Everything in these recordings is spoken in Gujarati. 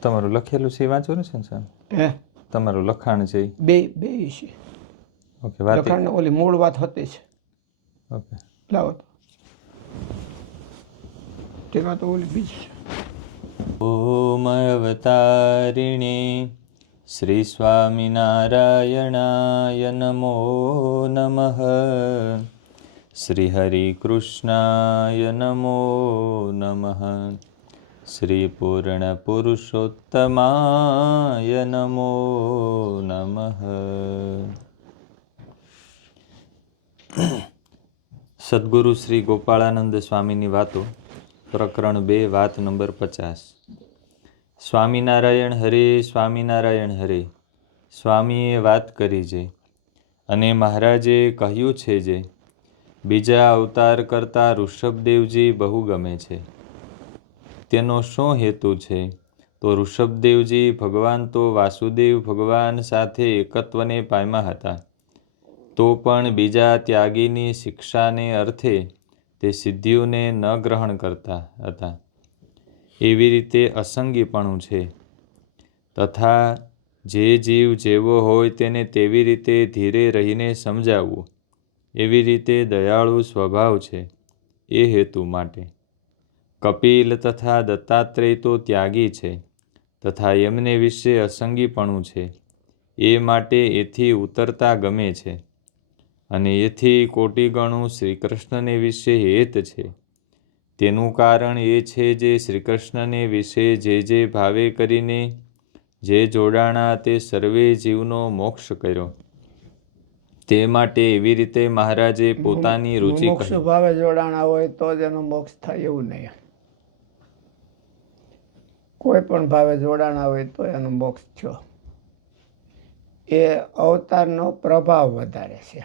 તમારું લખેલું છે એ વાંચવાનું છે ને સાહેબ? હે તમારું લખાણ છે એ? બે છે. ઓકે, વાત લખાણ ઓલી મૂળ વાત હતી છે. ઓકે, લાવો તો તેમાં તો ઓલી બીજી છે. ઓમ અવતારિણી શ્રી સ્વામિનારાયણાય નમો નમઃ. શ્રી હરિકૃષ્ણાય નમો નમઃ. શ્રી પૂર્ણ પુરુષોત્તમાય નમો નમઃ. સદ્ગુરુ શ્રી ગોપાળાનંદ સ્વામીની વાતો, પ્રકરણ 2, વાત નંબર 50. સ્વામિનારાયણ હરે, સ્વામિનારાયણ હરે. સ્વામીએ વાત કરી છે અને મહારાજે કહ્યું છે જે બીજા અવતાર કરતાં ઋષભદેવજી બહુ ગમે છે. તેનો શું હેતુ છે? તો ઋષભદેવજી ભગવાન તો વાસુદેવ ભગવાન સાથે એકત્વને પામ્યા હતા, તો પણ બીજા ત્યાગીની શિક્ષાને અર્થે તે સિદ્ધિઓને ન ગ્રહણ કરતા હતા. એવી રીતે અસંગીપણું છે. તથા જે જીવ જેવો હોય તેને તેવી રીતે ધીરે રહીને સમજાવવું, એવી રીતે દયાળુ સ્વભાવ છે. એ હેતુ માટે કપિલ તથા દત્તાત્રેય તો ત્યાગી છે, તથા એમને વિશે અસંગીપણું છે. એ માટે એથી ઉતરતા ગમે છે, અને એથી કોટી ગણું શ્રીકૃષ્ણને વિશે હેત છે. તેનું કારણ એ છે જે શ્રીકૃષ્ણને વિશે જે ભાવે કરીને જે જોડાણા તે સર્વે જીવનો મોક્ષ કર્યો. તે માટે એવી રીતે મહારાજે પોતાની રુચિ મોક્ષ ભાવે જોડાણા હોય તો જ એનો મોક્ષ થાય એવું નહીં. કોઈ પણ ભાવે જોડાણા હોય તો એનો મોક્ષ થયો. એ અવતારનો પ્રભાવ વધારે છે.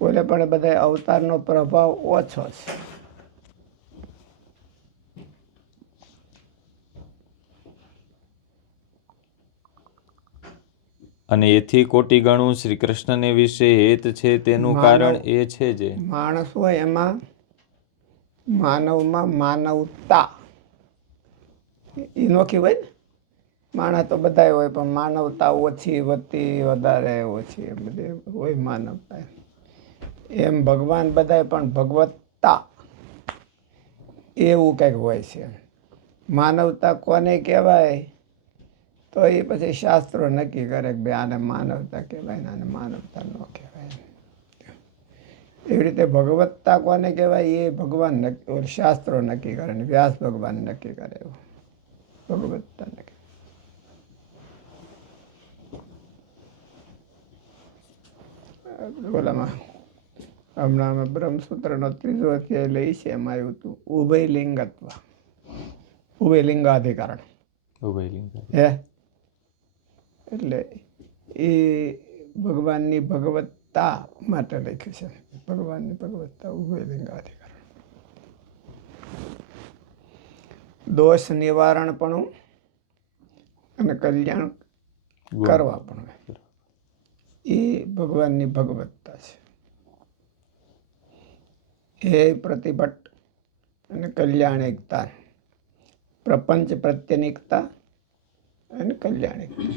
ઓલે પણ બધા અવતારનો પ્રભાવ ઓછો છે. અને એથી કોટી ગણું શ્રી કૃષ્ણને વિશે હેત છે. તેનું કારણ એ છે જે માણસ હોય એમાં માનવમાં માનવતા એ નોખી હોય ને. માણસ તો બધા હોય પણ માનવતા ઓછી વધતી વધારે ઓછી એમ બધી હોય માનવતા. એમ ભગવાન બધા પણ ભગવત્તા એવું કંઈક હોય છે. માનવતા કોને કહેવાય તો એ પછી શાસ્ત્રો નક્કી કરે કે ભાઈ આને માનવતા કહેવાય ને આને માનવતા ન કહેવાય. એવી રીતે ભગવત્તા કોને કહેવાય એ ભગવાન શાસ્ત્રો નક્કી કરે ને વ્યાસ ભગવાન નક્કી કરે એવું ભગવત્તા નક્કી. ઓલામાં હમણાં અમે બ્રહ્મસૂત્રનો 3જો અધ્યાય લઈ છે. એમાં આવ્યું હતું ઉભય લિંગત્વ, ઉભય લિંગાધિકરણ. હે એટલે એ ભગવાનની ભગવત્તા માટે લખ્યું છે. ભગવાનની ભગવત્તા ઉભય લિંગાધિકરણ. દોષ નિવારણપણું અને કલ્યાણ કરવા પણ એ ભગવાનની ભગવત્તા છે. હે પ્રતિભટ અને કલ્યાણિકતા, પ્રપંચ પ્રત્યનિકતા અને કલ્યાણિકતા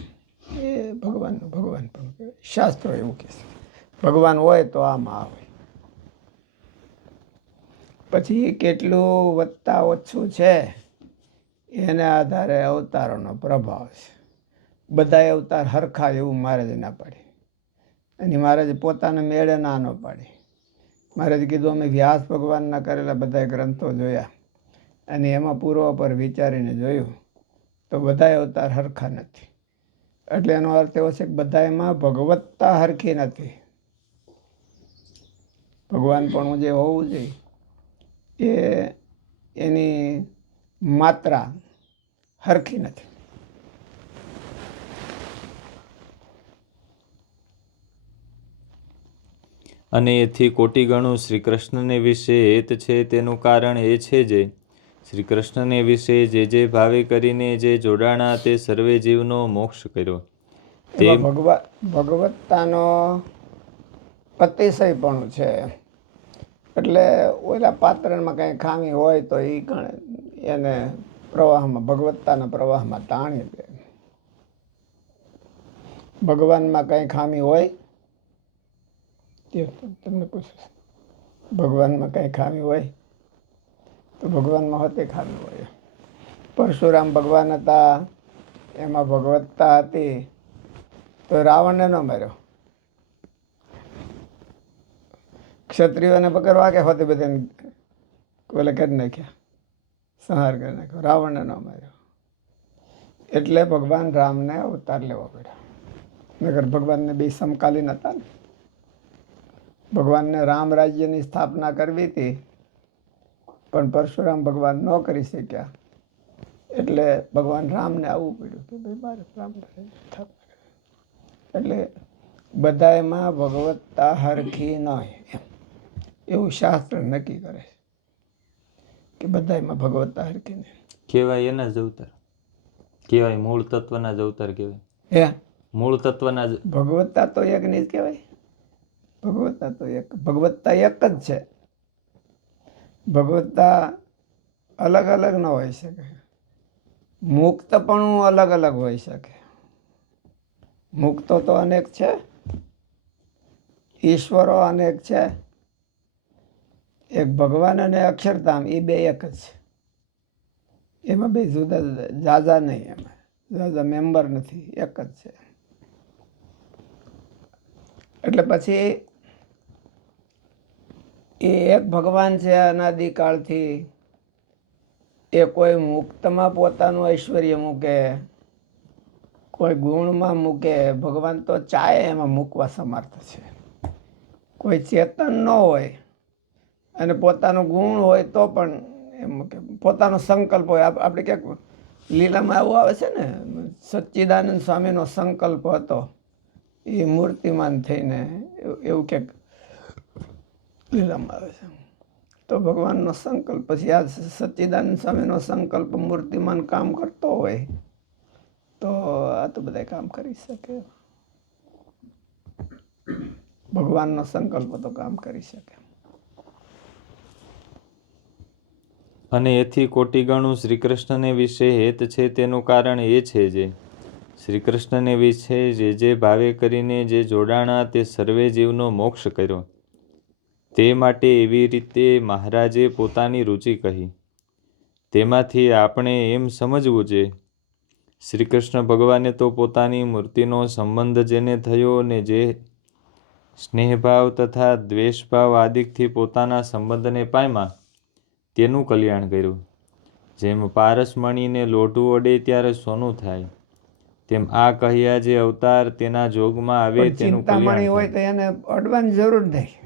એ ભગવાનનું ભગવાન પણ કહેવાય. શાસ્ત્રો એવું કહે છે ભગવાન હોય તો આમાં આવે. પછી કેટલું વધતા ઓછું છે એના આધારે અવતારોનો પ્રભાવ છે. બધા અવતાર હરખા એવું મહારાજે ના પાડી, અને મહારાજે પોતાના મેળે ના ન પાડી. મહારાજે કીધું અમે વ્યાસ ભગવાનના કરેલા બધા ગ્રંથો જોયા અને એમાં પૂર્વ પર વિચારીને જોયું તો બધા અવતાર હરખા નથી. એટલે એનો અર્થ એવો છે કે બધામાં ભગવત્તા હરખી નથી. ભગવાન પણ જે હોવું જોઈએ એ એની માત્રા હરખી નથી. અને એથી કોટી ગણું શ્રી કૃષ્ણને વિશે હેત છે. તેનું કારણ એ છે જે શ્રી કૃષ્ણને વિશે જે ભાવે કરીને જે જોડાણા તે સર્વે જીવનો મોક્ષ કર્યો. તે ભગવત્તાનો અતિશયપણું છે. એટલે ઓલા પાત્રમાં કંઈ ખામી હોય તો એ એને પ્રવાહમાં, ભગવત્તાના પ્રવાહમાં તાણી દે. ભગવાનમાં કંઈ ખામી હોય? તે તમને પૂછું, ભગવાનમાં કંઈ ખામી હોય? તો ભગવાનમાં હોતે ખામી હોય. પરશુરામ ભગવાન હતા, એમાં ભગવત્તા હતી, તો રાવણને ન માર્યો. ક્ષત્રિયોને પકડવા કે હોતે બધાને ઓલે કરી નાખ્યા, સંહાર કરી નાખ્યો. રાવણને ન માર્યો. એટલે ભગવાન રામને અવતાર લેવો પડ્યો. નગર ભગવાનને બે સમકાલીન હતા ને. ભગવાનને રામ રાજ્યની સ્થાપના કરવી હતી, પણ પરશુરામ ભગવાન ન કરી શક્યા. એટલે ભગવાન રામને આવવું પડ્યું કે ભાઈ મારે રામ રાજ્ય સ્થાપના કરવી. એટલે બધાયમાં ભગવત્તા હરખી ન હોય એવું શાસ્ત્ર નક્કી કરે છે કે બધાયમાં ભગવત્તા હરખી નહીં. કહેવાય એના જ અવતાર કહેવાય, મૂળ તત્વના જ અવતાર કહેવાય. હે, મૂળ તત્વના જ. ભગવત્તા તો એક નહીં જ કહેવાય. ભગવત્તા તો એક, ભગવત્તા એક જ છે. ભગવત્તા અલગ અલગ ન હોઈ શકે. મુક્તપણું અલગ અલગ હોઈ શકે. મુક્તો તો અનેક છે, ઈશ્વરો અનેક છે. એક ભગવાન અને અક્ષરધામ એ બે એક જ છે. એમાં બે જુદા જુદા જાજા નહીં, એમાં જાજા મેમ્બર નથી, એક જ છે. એટલે પછી એ એક ભગવાન છે અનાદિકાળથી. એ કોઈ મુક્તમાં પોતાનું ઐશ્વર્ય મૂકે, કોઈ ગુણમાં મૂકે. ભગવાન તો ચાહે એમાં મૂકવા સમર્થ છે. કોઈ ચેતન ન હોય અને પોતાનો ગુણ હોય તો પણ એમ મૂકે. પોતાનો સંકલ્પ હોય. આપણે ક્યાંક લીલામાં એવું આવે છે ને, સચ્ચિદાનંદ સ્વામીનો સંકલ્પ હતો, એ મૂર્તિમાન થઈને એવું ક્યાંક લીલામાં આવે છે. તો ભગવાનનો સંકલ્પ, પછી આ સચ્ચિદાનંદ સ્વામીનો સંકલ્પ મૂર્તિમાન કામ કરતો હોય તો આ તો બધા કામ કરી શકે. ભગવાનનો સંકલ્પ તો કામ કરી શકે. અને એથી કોટી ગણું શ્રી કૃષ્ણને વિશે હેત છે. તેનું કારણ એ છે જે શ્રી કૃષ્ણને વિશે જે ભાવે કરીને જે જોડાણા તે સર્વે જીવનો મોક્ષ કર્યો. તે માટે એવી રીતે મહારાજે પોતાની રુચિ કહી. તેમાંથી આપણે એમ સમજવું છે, શ્રી કૃષ્ણ ભગવાને તો પોતાની મૂર્તિનો સંબંધ જેને થયો ને જે સ્નેહભાવ તથા દ્વેષભાવ આદિકથી પોતાના સંબંધને પામ્યા તેનું કલ્યાણ કર્યું. જેમ પારસમણીને લોઢું અડે ત્યારે સોનું થાય, તેમ આ કહ્યા જે અવતાર તેના જોગમાં આવે પણ તેનું ચિંતામણી હોય કલ્યાણ તો એને અડવાની જરૂર નહીં.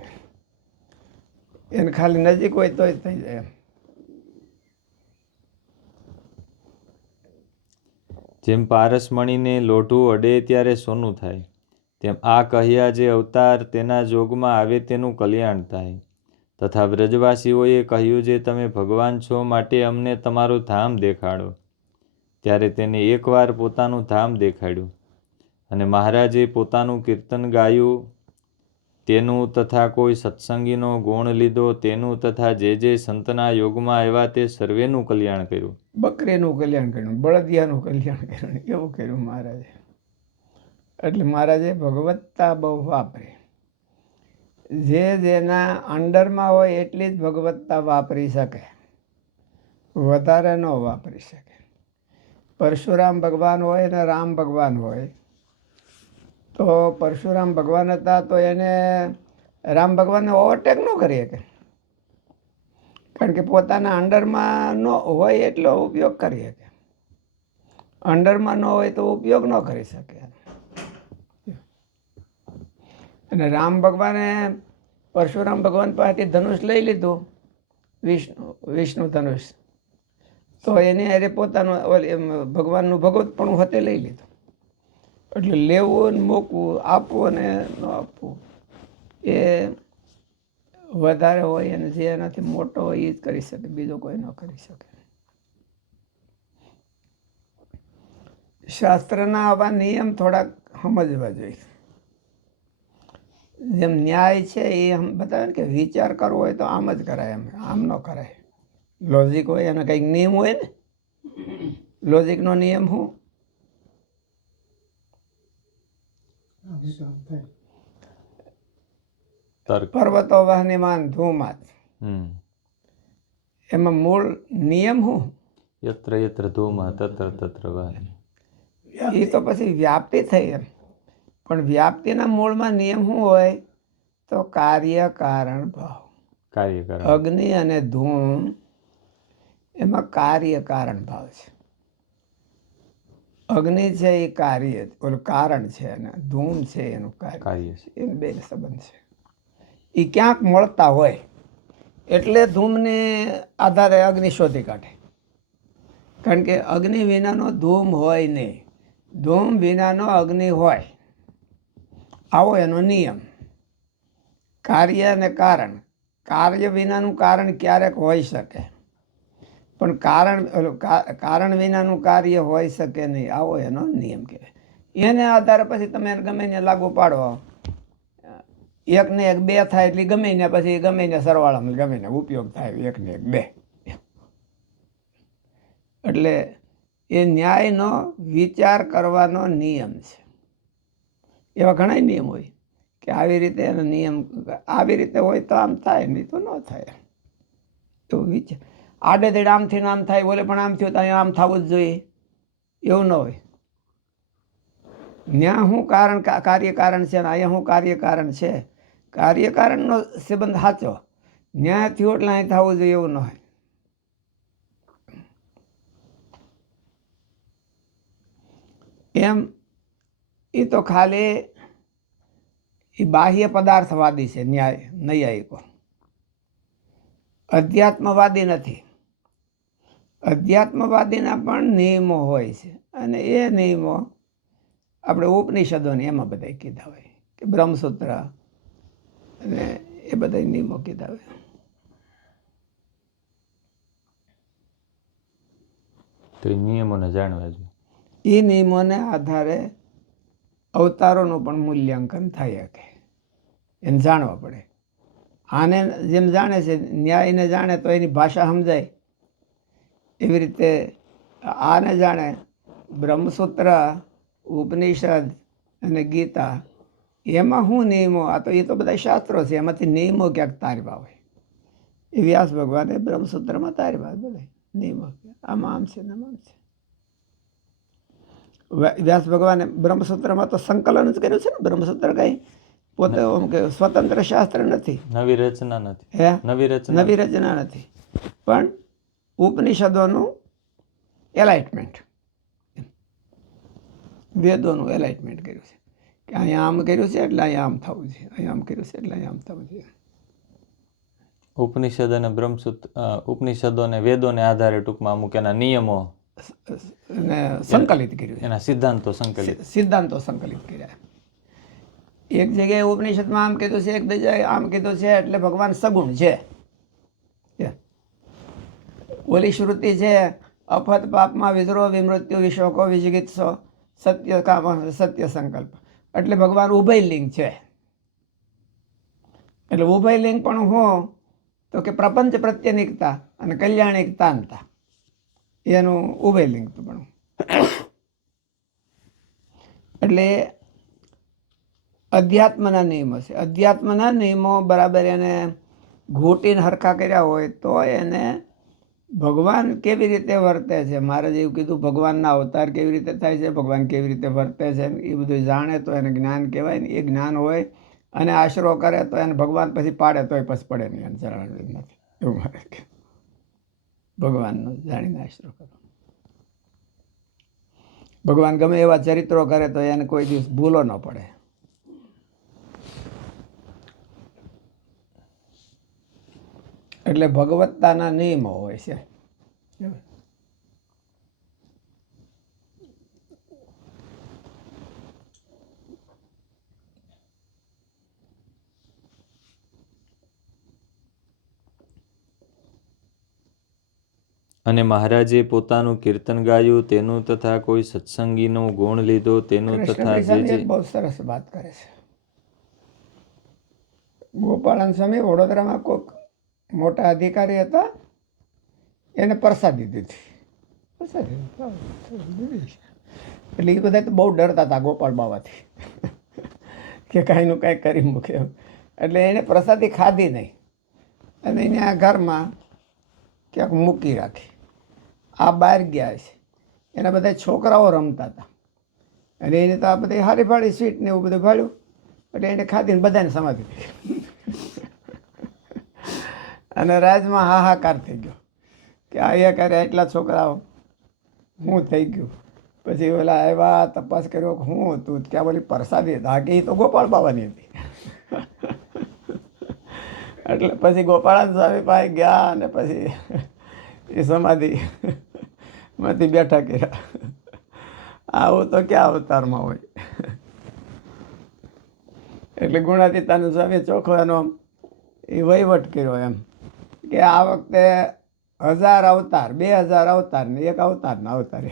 એને ખાલી નજીક હોય તોય થઈ જાય. જેમ પારસમણીને લોઢું અડે ત્યારે સોનું થાય, તેમ આ કહ્યા જે અવતાર તેના જોગમાં આવે તેનું કલ્યાણ થાય. તથા વ્રજવાસીઓએ કહ્યું જે તમે ભગવાન છો માટે અમને તમારું ધામ દેખાડો. ત્યારે તેને એકવાર પોતાનું ધામ દેખાડ્યું. અને મહારાજે પોતાનું કીર્તન ગાયું તેનું, તથા કોઈ સત્સંગીનો ગુણ લીધો તેનું, તથા જે સંતના યોગમાં આવ્યા તે સર્વેનું કલ્યાણ કર્યું. બકરીનું કલ્યાણ કર્યું, બળદિયાનું કલ્યાણ કર્યું, એવું કર્યું મહારાજે. એટલે મહારાજે ભગવત્તા બહુ વાપરી. જે જેના અંડરમાં હોય એટલી જ ભગવત્તા વાપરી શકે, વધારે ન વાપરી શકે. પરશુરામ ભગવાન હોય ને રામ ભગવાન હોય, તો પરશુરામ ભગવાન હતા તો એને રામ ભગવાનને ઓવરટેક ન કરી શકે. કારણ કે પોતાના અંડરમાં ન હોય એટલો ઉપયોગ કરી શકે. અંડરમાં ન હોય તો ઉપયોગ ન કરી શકે. અને રામ ભગવાને પરશુરામ ભગવાન પાસેથી ધનુષ લઈ લીધું, વિષ્ણુ ધનુષ, તો એને અરે પોતાનું ભગવાનનું ભગવતપણું હોતે લઈ લીધું. એટલે લેવું ને મૂકવું, આપવું અને ન આપવું એ વધારે હોય અને જે એનાથી મોટો હોય એ જ કરી શકે, બીજો કોઈ ન કરી શકે. શાસ્ત્રના આવા નિયમ થોડાક સમજવા જોઈએ. જેમ ન્યાય છે એ બતાવે ને કે વિચાર કરવો હોય તો આમ જ કરાય, આમ ન કરાય. લોજિક હોય એનો કંઈક નિયમ હોય ને. લોજિકનો નિયમ શું? તર્ક. પર્વતો વહનિમાન ધૂમાત, હમ. એમાં મૂળ નિયમ શું? યત્ર યત્ર ધૂમઃ તત્ર તત્ર વહ્નિ. એ તો પછી વ્યાપ્તિ થઈ એમ. પણ વ્યાપ્તિના મૂળમાં નિયમ શું હોય? તો કાર્ય કારણ ભાવ. કાર્યકારણ. અગ્નિ અને ધૂમ એમાં કાર્ય કારણ ભાવ છે. અગ્નિ છે એ કાર્ય, ઓલું કારણ છે, અને ધૂમ છે એનું કાર્ય કાર્ય છે. એ બે સંબંધ છે. એ ક્યાંક મળતા હોય એટલે ધૂમને આધારે અગ્નિ શોધી કાઢે. કારણ કે અગ્નિ વિનાનો ધૂમ હોય નહીં, ધૂમ વિનાનો અગ્નિ હોય, આવો એનો નિયમ. કાર્ય અને કારણ, કાર્ય વિનાનું કારણ ક્યારેક હોઈ શકે, પણ કારણ વિનાનું કાર્ય હોઈ શકે નહીં, આવો એનો નિયમ કહેવાય. એને આધારે પછી તમે ગમે એને લાગુ પાડો. એક ને એક બે થાય એટલે ગમે ને પછી ગમે ને સરવાળામાં ગમે ને ઉપયોગ થાય, એક ને એક બે. એટલે એ ન્યાયનો વિચાર કરવાનો નિયમ છે. એવા ઘણા નિયમ હોય કે આવી રીતે એનો નિયમ આવી રીતે હોય તો આમ થાય, નહીં તો ન થાય. એવું વિચાર આડેધડ આમથી આમ થાય, બોલે પણ આમ થયું તો અહીંયા આમ થવું જ જોઈએ, એવું ન હોય. ન્યા શું કારણ કાર્યકારણ છે, અને અહીંયા શું કાર્યકારણ છે. કાર્યકારણનો સંબંધ સાચો, ન્યાય થયો એટલે અહીં થવું જોઈએ એવું ન હોય. એમ એ તો ખાલી એ બાહ્ય પદાર્થવાદી છે, ન્યાય નૈયાયિકો. અધ્યાત્મવાદી નથી. અધ્યાત્મવાદીના પણ નિયમો હોય છે, અને એ નિયમો આપણે ઉપનિષદોને એમાં બધા કીધા હોય કે બ્રહ્મસૂત્ર અને એ બધા નિયમો કીધા હોય. તો એ નિયમોને જાણવા જોઈએ. એ નિયમોને આધારે અવતારોનું પણ મૂલ્યાંકન થાય શકે, એને જાણવા પડે. આને જેમ જાણે છે, ન્યાયને જાણે તો એની ભાષા સમજાય, એવી રીતે આને જાણે બ્રહ્મસૂત્ર, ઉપનિષદ અને ગીતા, એમાં શું નિયમો, આ તો એ તો બધા શાસ્ત્રો છે, એમાંથી નિયમો ક્યાંક તારવા હોય. એ વ્યાસ ભગવાને બ્રહ્મસૂત્રમાં તારવા બધા નિયમો, આમાં આમ છે ને આમ છે. વ્યાસ ભગવાને બ્રહ્મસૂત્રમાં તો સંકલન જ કર્યું છે ને. બ્રહ્મસૂત્ર કઈ પોતે કે સ્વતંત્ર શાસ્ત્ર નથી, નવી રચના નથી. હે નવી રચના નથી, પણ ઉપનિષદોનું એલાઇટમેન્ટ, વેદોનું એલાઇટમેન્ટ કર્યું છે કે અહીંયા આમ કર્યું છે એટલે અહીંયા આમ થવું છે, અહીંયા આમ કર્યું છે એટલે અહીંયા આમ થવું છે. ઉપનિષદ અને ઉપનિષદો અને વેદોને આધારે ટૂંકમાં અમુક એના નિયમો અને સંકલિત કર્યું, એના સિદ્ધાંતો સંકલિત કર્યા. એક જગ્યાએ ઉપનિષદમાં આમ કીધું છે, એક જગ્યાએ આમ કીધું છે, એટલે ભગવાન સગુણ છે. ઓલી શ્રુતિ છે, અફત પાપમાં વિદ્રોહ વિમૃત્યુ વિશોકો વિજિગીત્સો સત્ય કામ સત્ય સંકલ્પ, એટલે ભગવાન ઉભય લિંગ છે. એટલે ઉભય લિંગ પણ હું તો કે પ્રપંચ પ્રત્યનિકતા અને કલ્યાણિકતાંતા, એનું ઉભય લિંગ પણ. એટલે અધ્યાત્મના નિયમો છે. અધ્યાત્મના નિયમો બરાબર એને ઘૂંટીને હરખા કર્યા હોય તો એને ભગવાન કેવી રીતે વર્તે છે, મારે જેવું કીધું ભગવાનના અવતાર કેવી રીતે થાય છે, ભગવાન કેવી રીતે વર્તે છે, એ બધું જાણે તો એને જ્ઞાન કહેવાય ને. એ જ્ઞાન હોય અને આશરો કરે તો એને ભગવાન પછી પાડે તોય પછી પડે નહીં, એને ચરણ નથી. એવું મારે કે ભગવાનનો જાણીને આશરો કરો. ભગવાન ગમે એવા ચરિત્રો કરે તો એને કોઈ દિવસ ભૂલો ન પડે. એટલે ભગવત્તાના નિયમો હોય છે. અને મહારાજે પોતાનું કીર્તન ગાયું તેનું તથા કોઈ સત્સંગીનો ગુણ લીધો તેનું તથા જે બહુ સરસ વાત કરે છે. ગોપાળન સ્વામી વડોદરામાં કોઈક મોટા અધિકારી હતા, એને પ્રસાદી દીધી. પ્રસાદી દીધી. એટલે એ બધા તો બહુ ડરતા હતા ગોપાળ બાવાથી કે કાંઈનું કાંઈ કરી મૂકે એમ. એટલે એણે પ્રસાદી ખાધી નહીં અને એને આ ઘરમાં ક્યાંક મૂકી રાખી. આ બહાર ગયા છે, એના બધા છોકરાઓ રમતા હતા અને એને તો આ બધી હારી ફાડી સ્વીટ ને એવું બધું ભાળ્યું એટલે એને ખાધીને બધાને સમાધિ થઈ અને રાજમાં હાહાકાર થઈ ગયો કે આયા કરે એટલા છોકરાઓ શું થઈ ગયું. પછી ઓલા આવ્યા, તપાસ કર્યો કે શું હતું, ત્યાં બોલી પ્રસાદી હતા કે એ તો ગોપાળ બાવાની હતી. એટલે પછી ગોપાળાન સ્વામી પાસે ગયા અને પછી એ સમાધિમાંથી બેઠા કર્યા. આવું તો ક્યાં અવતારમાં હોય. એટલે ગુણાતીતાનંદ સ્વામી ચોખ્ખો એનો એ વહીવટ કર્યો એમ કે આ વખતે 1000 અવતાર, 2000 અવતાર ને 1 અવતારના અવતાર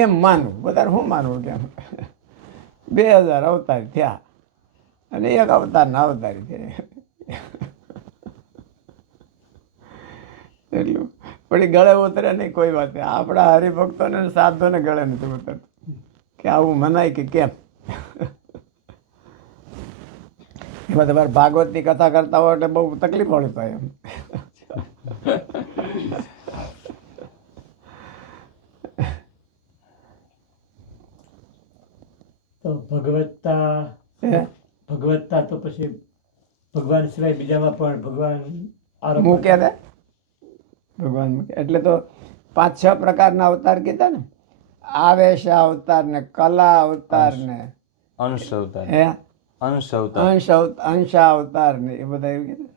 એમ માનવું. વધારે શું માનવું કે 2000 અવતાર થયા અને 1 અવતારના અવતારી થયા એટલું. પણ એ ગળે ઉતરે નહીં કોઈ વાત. આપણા હરિભક્તોને સાધુને ગળે નથી ઉતરતું કે આવું મનાય કે કેમ. એમાં તમારે ભાગવતની કથા કરતા હોય એટલે બહુ તકલીફ પડે તો એમ. તો ભગવત્તા તો પછી ભગવાન સિવાય બીજામાં પણ ભગવાન મૂક્યા હતા. ભગવાન મૂક્યા એટલે તો 5-6 પ્રકારના અવતાર કીધા ને. આવેશ અવતાર ને, કલા અવતાર ને, અંશ અવતાર, હે અંશ અવતાર, અંશ અવતાર ને એ બધા એવું કીધું.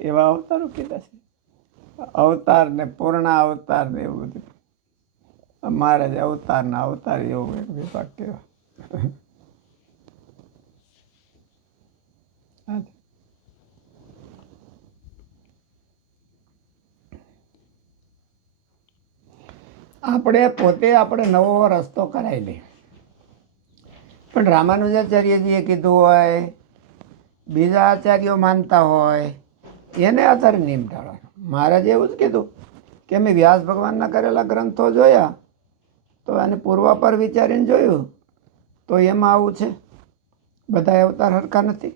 એવા અવતારો કીધા છે. અવતાર ને પૂર્ણ અવતાર ને એવું બધું. મહારાજ અવતારના અવતાર એવું એક વિભાગ કહેવાય. આપણે નવો રસ્તો કરાવી લઈએ. પણ રામાનુજાચાર્યજીએ કીધું હોય, બીજા આચાર્યો માનતા હોય, એને આધારે નિયમ ટાળવાનો. મહારાજે એવું જ કીધું કે અમે વ્યાસ ભગવાનના કરેલા ગ્રંથો જોયા તો એને પૂર્વાપર વિચારીને જોયું તો એમાં આવું છે. બધા અવતાર હરખા નથી.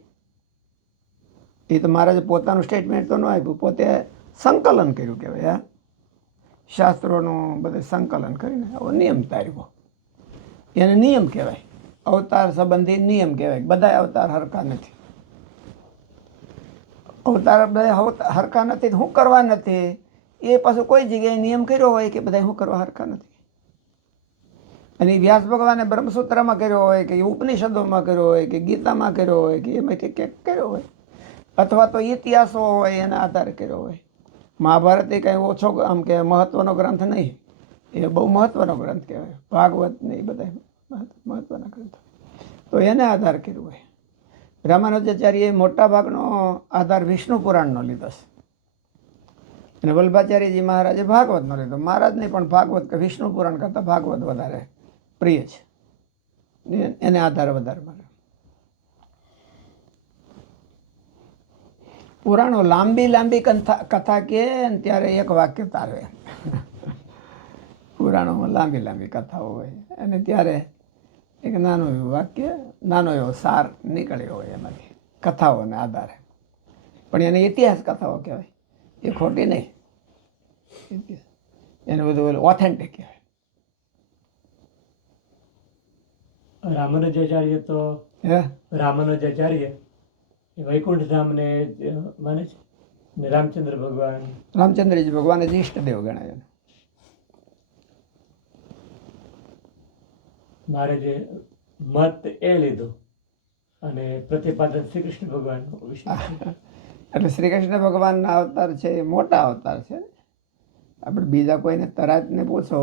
એ તો મહારાજે પોતાનું સ્ટેટમેન્ટ તો ન આપ્યું, પોતે સંકલન કર્યું કહેવાય. શાસ્ત્રોનું બધું સંકલન કરીને આવો નિયમ તાર્યો. એને નિયમ કહેવાય. અવતાર સંબંધી નિયમ કહેવાય. બધા અવતાર હરખા નથી. અવતાર બધા હરખા નથી, શું કરવા નથી એ પાછું કોઈ જગ્યાએ નિયમ કર્યો હોય કે બધા શું કરવા હરખા નથી. અને વ્યાસ ભગવાને બ્રહ્મસૂત્રમાં કર્યો હોય કે ઉપનિષદોમાં કર્યો હોય કે ગીતામાં કર્યો હોય કે એમાંથી ક્યાંક કર્યો હોય, અથવા તો ઇતિહાસો હોય એના આધારે કર્યો હોય. મહાભારત એ કંઈ ઓછો આમ કે મહત્વનો ગ્રંથ નહીં, એ બહુ મહત્વનો ગ્રંથ કહેવાય. ભાગવત ને એ બધા મહત્વના ગ્રંથો તો એને આધાર કર્યું હોય. રામાનુજાચાર્યએ મોટા ભાગનો આધાર વિષ્ણુ પુરાણનો લીધો છે અને વલ્ભાચાર્યજી મહારાજે ભાગવતનો લીધો. મહારાજને પણ ભાગવત કે વિષ્ણુ પુરાણ કરતાં ભાગવત વધારે પ્રિય છે. એને આધાર વધારે મળે. પુરાણો લાંબી કથા કે ત્યારે એક વાક્ય તારવે. પુરાણોમાં લાંબી કથાઓ હોય અને ત્યારે એક નાનું એવું વાક્ય, નાનો એવો સાર નીકળ્યો હોય એમાંથી કથાઓને આધારે. પણ એને ઇતિહાસ કથાઓ કહેવાય. એ ખોટી નહીં. એને બધું ઓથેન્ટિક કહેવાય. રામાનુજાચાર્ય તો રામાનુજાચાર્ય વૈકુંઠ ધામને માને છે ને રામચંદ્રજી ભગવાન જ ઈષ્ટદેવ ગણાય. મારે જે મત એ લીધો અને પ્રતિપાદન શ્રી કૃષ્ણ ભગવાનનો વિષય. એટલે શ્રી કૃષ્ણ ભગવાનના અવતાર છે એ મોટા અવતાર છે. આપણે બીજા કોઈને તરાજને પૂછો,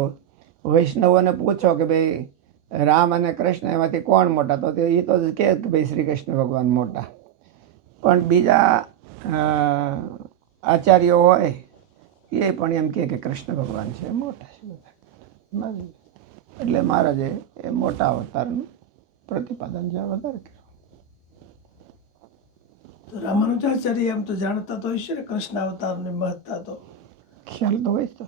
વૈષ્ણવોને પૂછો કે ભાઈ રામ અને કૃષ્ણ એમાંથી કોણ મોટા, તો એ તો કહે કે ભાઈ શ્રી કૃષ્ણ ભગવાન મોટા. પણ બીજા આચાર્યો હોય એ પણ એમ કહે કે કૃષ્ણ ભગવાન છે મોટા છે બધા. એટલે મહારાજે એ મોટા અવતારનું પ્રતિપાદન જ્યાં વધારે કર્યું. તો રામાનુજાચાર્ય એમ તો જાણતા તો હશે ને કૃષ્ણ અવતારની મહત્તા તો ખ્યાલ તો હોય જ તો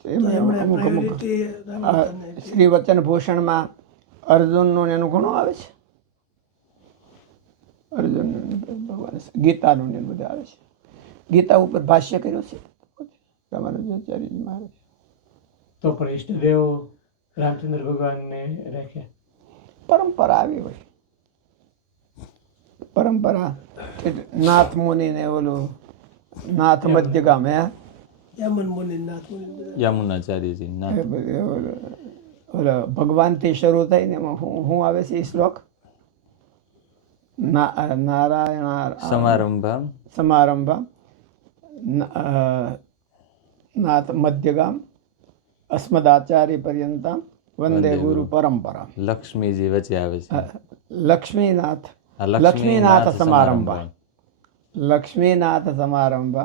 તો એમાં એમણે અમુક અમુક પ્રાયોરિટી રામાવતારને આપી. શ્રી વચન ભૂષણમાં અર્જુનનું ને એનું ઘણું આવે છે. અર્જુનનું ને ભગવાન ગીતાનું ને બધું આવે છે. ગીતા ઉપર ભાષ્ય કર્યું છે રામાનુજાચાર્યજી મહારાજ. તો પણ ઈષ્ટદેવ રામચંદ્ર ભગવાનને રાખ્યા. પરંપરા આવી હોય, પરંપરા નાથ મુનિ ને ઓલું નાથ મધ્યગામ હે યમન મુનિ નાથ મુનિ બધા. યામુનાચાર્યજી ના એ બધું ઓલો ભગવાનથી શરૂ થઈને એમાં શું આવે છે એ શ્લોક? નારાયણ સમારંભા સમારંભ નાથ મધ્યગામ અસ્મદાચાર્ય પર્યંતમ વંદે ગુરુ પરંપરા. લક્ષ્મીજી વચ્ચે આવે છે. લક્ષ્મીનાથ આ લક્ષ્મીનાથ સમારંભ લક્ષ્મીનાથ સમારંભ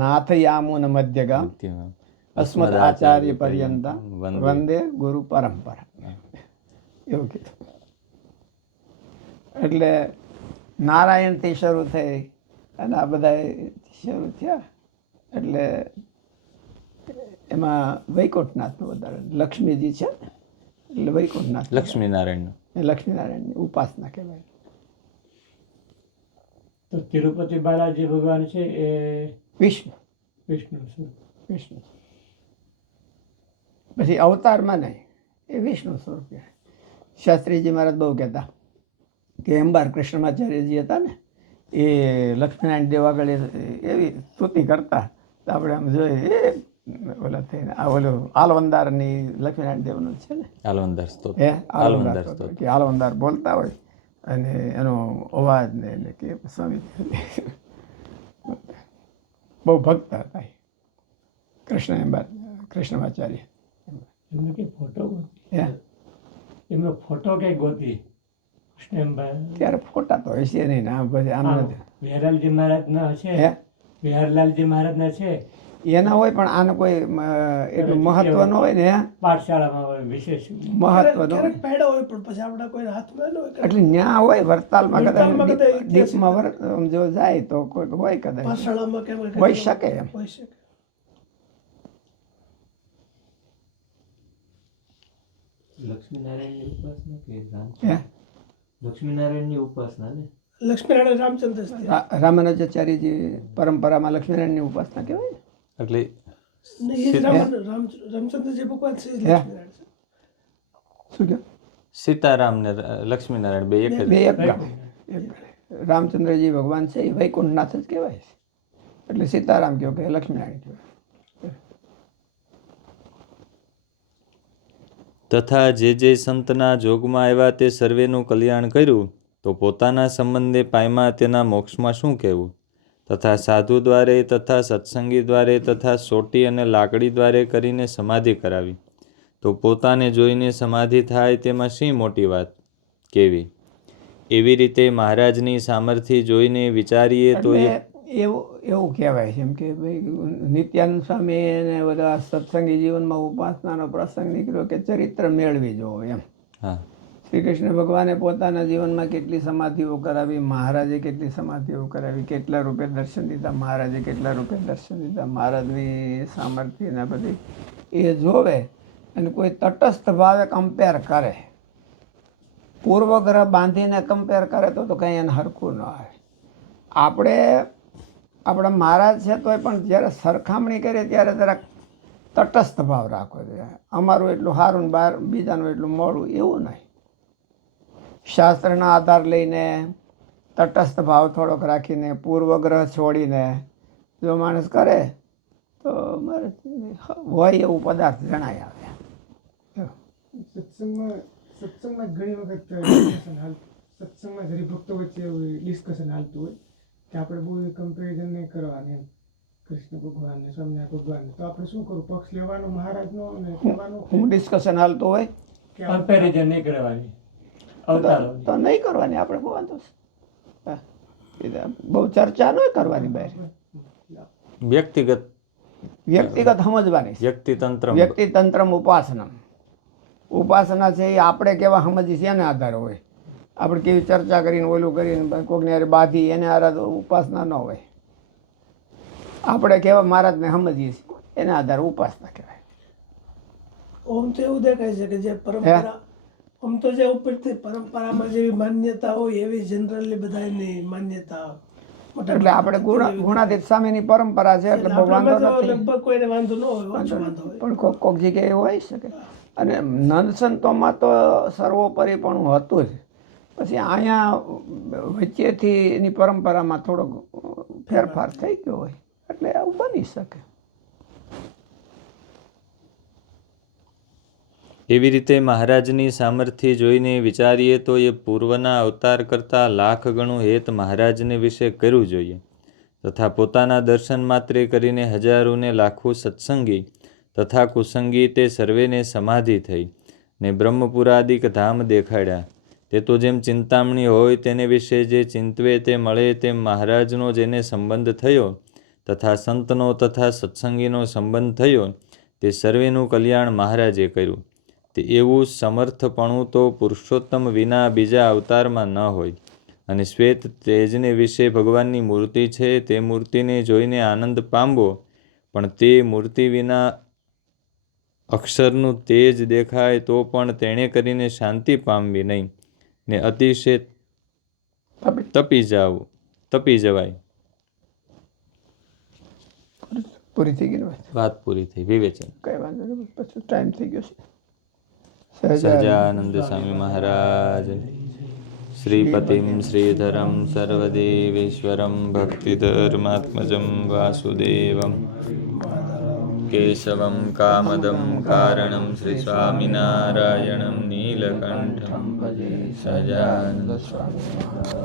નાથ યામુન મધ્યગામ મધ્યમાં. અસ્મદ આચાર્ય પર્યંત વંદે ગુરુ પરંપરા. એવું કીધું. એટલે નારાયણથી શરૂ થઈ અને આ બધા શરૂ થયા એટલે એમાં વૈકુંઠનાથનું વધારે લક્ષ્મીજી છે એટલે વૈકુંઠનાથ લક્ષ્મીનારાયણ એ લક્ષ્મીનારાયણની ઉપાસના કહેવાય. તો તિરુપતિ બાલાજી ભગવાન છે એ વિષ્ણુ વિષ્ણુ સ્વરૂપ. વિષ્ણુ પછી અવતારમાં નહીં, એ વિષ્ણુ સ્વરૂપ કહેવાય. શાસ્ત્રીજી મહારાજ બહુ કહેતા કે અંબાર કૃષ્ણમાચાર્યજી હતા ને એ લક્ષ્મીનારાયણ દેવ આગળ એવી સ્તુતિ કરતા તો આપણે આમ જોઈએ એ ઓલા થઈને આ ઓલું આલવંદારની લક્ષ્મીનારાયણ દેવનું છે ને આલવંદાર સ્તોત્ર. એ આલવંદાર આલવંદાર સ્તોત્ર. કે આલવંદાર બોલતા હોય અને એનો અવાજ ને એટલે કે સ્વામી બહુ ભક્ત હતા એ કૃષ્ણમાચાર્ય. એમનો કે ફોટો ગોતી, હે એમનો ફોટો કે ગોતી કૃષ્ણભાઈ. ત્યારે ફોટા તો હશે નહીં ને આમ પછી આમ નથી. વિહરલાલજી મહારાજના છે, હે વિહરલાલજી મહારાજના છે. એના હોય પણ આને કોઈ એટલું મહત્વ ન હોય ને પાઠશાળામાં હોય વિશેષ. મહત્વ ન ક્યારેક હોય પડ્યો હોય પણ પછી આપણા કોઈ હાથમાં ન હોય. એટલે ન્યા હોય વરતાલમાં વરતાલમાં કદાચ કદાચ દીપમાં જો જાય તો કોઈ હોય કદાચ પાઠશાળામાં કેમ હોઈ શકે એમ. હોઈ શકે. લક્ષ્મીનારાયણની ઉપાસના કે હે લક્ષ્મીનારાયણની ઉપાસના ને લક્ષ્મીનારાયણ રામચંદ્ર છે. રામાનુજાચાર્યજી પરંપરામાં લક્ષ્મીનારાયણની ઉપાસના કહેવાય ને. એટલે ને એ રામચંદ્રજી ભગવાન છે. હે? લક્ષ્મીનારાયણ છે. શું કહ્યું? સીતારામ ને લક્ષ્મીનારાયણ બે એક જ. બે એક ગામ. રામચંદ્રજી ભગવાન છે એ વૈકુંઠનાથ જ કહેવાય છે. એટલે સીતારામ કહો કે લક્ષ્મીનારાયણ કહેવાય. તથા જે સંતના જોગમાં આવ્યા તે સર્વેનું કલ્યાણ કર્યું તો પોતાના સંબંધે પાયમાં તેના મોક્ષમાં શું કહેવું? તથા સાધુ દ્વારે તથા સત્સંગી દ્વારે તથા સોટી અને લાકડી દ્વારે કરીને સમાધિ કરાવી તો પોતાને જોઈને સમાધિ થાય તેમાં શી મોટી વાત કેવી? એવી રીતે મહારાજની સામર્થ્ય જોઈને વિચારીએ તો એટલે એવું કહેવાય છે એમ કે ભાઈ નિત્યાનંદ સ્વામી અને બધા સત્સંગી જીવનમાં ઉપાસનાનો પ્રસંગ નીકળ્યો કે ચરિત્ર મેળવી જવો એમ. હા શ્રી કૃષ્ણ ભગવાને પોતાના જીવનમાં કેટલી સમાધિઓ કરાવી, મહારાજે કેટલી સમાધિઓ કરાવી, કેટલા રૂપે દર્શન દીધા મહારાજે, કેટલા રૂપે દર્શન દીધા મહારાજની સામર્થ્યના બધી એ જોવે અને કોઈ તટસ્થ ભાવે કમ્પેર કરે, પૂર્વગ્રહ બાંધીને કમ્પેર કરે તો કંઈ એને હરખું ન આવે. આપણે આપણા મહારાજ છે તોય પણ જ્યારે સરખામણી કરીએ ત્યારે જરાક તટસ્થ ભાવ રાખવો જોઈએ. અમારું એટલું સારું ને બીજાનું એટલું મોડું એવું નહીં. શાસ્ત્રના આધાર લઈને તટસ્થ ભાવ થોડોક રાખીને પૂર્વગ્રહ છોડીને જો માણસ કરે તો મારે હોય એવું પદાર્થ જણાય આવે. સત્સંગમાં ઘણી વખત ડિસ્કશન સત્સંગમાં હરિભક્તો વચ્ચે ડિસ્કશન હાલતું હોય કે આપણે બહુ કમ્પેરિઝન નહીં કરવાની એમ કૃષ્ણ ભગવાન ને સ્વામિનારાયણ ભગવાન. તો આપણે શું કરવું? પક્ષ લેવાનો મહારાજનો અને કહેવાનું હું ડિસ્કશન હાલતું હોય કે કમ્પેરિઝન નહીં કરવાની અવતારોની. તો નહીં કરવાની. આપણે શું વાંધો છે? હા. બહુ ચર્ચા ન કરવાની બહાર. વ્યક્તિગત સમજવાની છે. વ્યક્તિતંત્ર વ્યક્તિતંત્રમ ઉપાસના. ઉપાસના છે એ આપણે કેવા સમજી છે એના આધારે હોય. આપણે કેવી ચર્ચા કરીને ઓલું કરીને કોકની હારે બાંધી એને હારે તો ઉપાસના ન હોય. આપણે કહેવા મહારાજને સમજીએ છીએ એના આધારે ઉપાસના કહેવાય. ઓમ તો એવું દેખાય છે કે જે પરંપરા આમ તો જે ઉપરથી પરંપરામાં જેવી માન્યતા હોય એવી જનરલી બધાની માન્યતા મોટા એટલે આપણે ગુણાતીત સ્વામીની પરંપરા છે એટલે બહુ વાંધો આપણામાં તો નથી. લગભગ કોઈને વાંધો ન હોય, ઓછો વાંધો હોય. પણ કોક જગ્યાએ એવું હોઈ શકે. અને નંદ સંતોમાં તો સર્વોપરીપણું હતું જ. પછી અહીંયા વચ્ચેથી એની પરંપરામાં થોડોક ફેરફાર થઈ ગયો હોય એટલે આવું બની શકે. એવી રીતે મહારાજની સામર્થ્ય જોઈને વિચારીએ તો એ પૂર્વના અવતાર કરતાં લાખ ગણું હેત મહારાજને વિશે કરવું જોઈએ તથા પોતાના દર્શન માત્રે કરીને હજારોને લાખો સત્સંગી તથા કુસંગી તે સર્વેને સમાધિ થઈ ને બ્રહ્મપુરાદિક ધામ દેખાડ્યા. તે તો જેમ ચિંતામણી હોય તેને વિશે જે ચિંતવે તે મળે તેમ મહારાજનો જેને સંબંધ થયો તથા સંતનો તથા સત્સંગીનો સંબંધ થયો તે સર્વેનું કલ્યાણ મહારાજે કર્યું. તે એવું સમર્થપણું તો પુરુષોત્તમ વિના બીજા અવતારમાં ન હોય. અને શ્વેત તેજને વિશે ભગવાનની મૂર્તિ છે તે મૂર્તિને જોઈને આનંદ પામવો પણ તે મૂર્તિ વિના અક્ષરનું તેજ દેખાય તો પણ તેણે કરીને શાંતિ પામવી નહીં ને અતિશય તપી જવાય. પૂરી થઈ ગઈ વાત પૂરી થઈ. વિવેચન. કઈ વાંધો નહીં, પછી ટાઈમ થઈ ગયો છે. સહજાનંદ સ્વામી મહારાજ. શ્રીપતિમ શ્રીધરમ સર્વદેવેશ્વરમ ભક્તિધર્માત્મજમ વાસુદેવમ કેશવમ કામદમ કારણમ શ્રી સ્વામિનારાયણમ નીલકંઠમ સહજાનંદ સ્વામી.